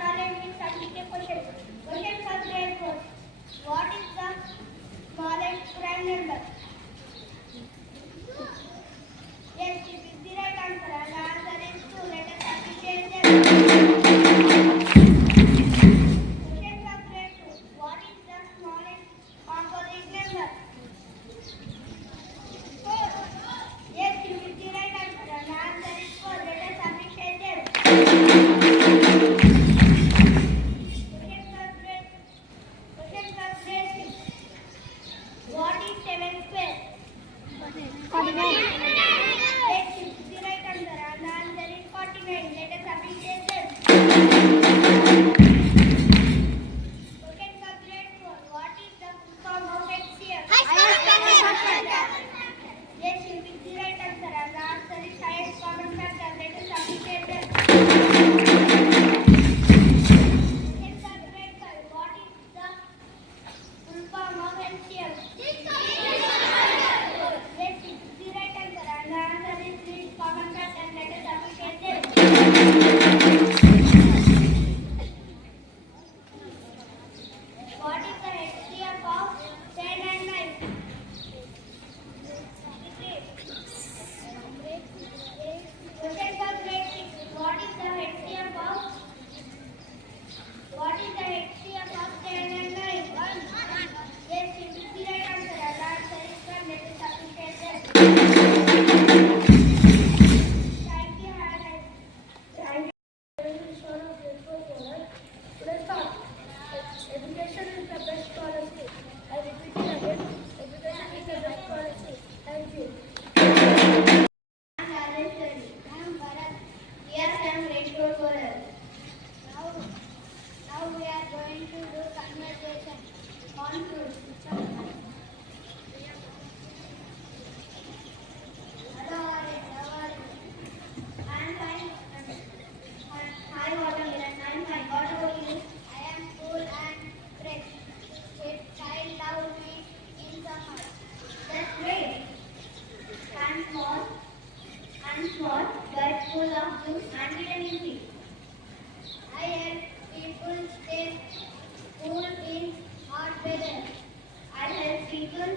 knowledge with scientific questions. Question for grade 4. What is the smallest prime number? Yes, it is the right answer. And the answer is 2. Let us appreciate them. Question for grade 2. What is the smallest composite number? Yes, it is the right answer. And the answer is 4. Let us appreciate them. Question for grade 6. What is 7 square? 49. Yes, it is the right answer. And the answer is 49. Let us appreciate them. Question for grade 4. What is the full form of HCF? Yes, it is the right answer. And the answer is highest common factor. Let us appreciate them. Question for grade 5. What is the full form of HCF? Yes, it is the right answer. And the answer is least common factor. Let us appreciate them. What is the HCF of 10 and 9? Question for grade 6. What is the HCF of 10 and 9? Yes, it is the right answer. And the answer is 1. Let us appreciate them. Thank you. Have a nice day. Today's thought. Education is the best policy. I repeat it again. Education is the best policy. Thank you. I am Rajeshwari. I am Bharat. Here I am grade 4 scholar. Now we are going to do conversation on fruits. Hello, Arif. How are you? I am fine. Hi, watermelon. I am fine. What about you? I am cool and fresh. With child love me in summer. That's great. And small, but full of juice and vitamin C. I help people stay cool in hot weather. I help people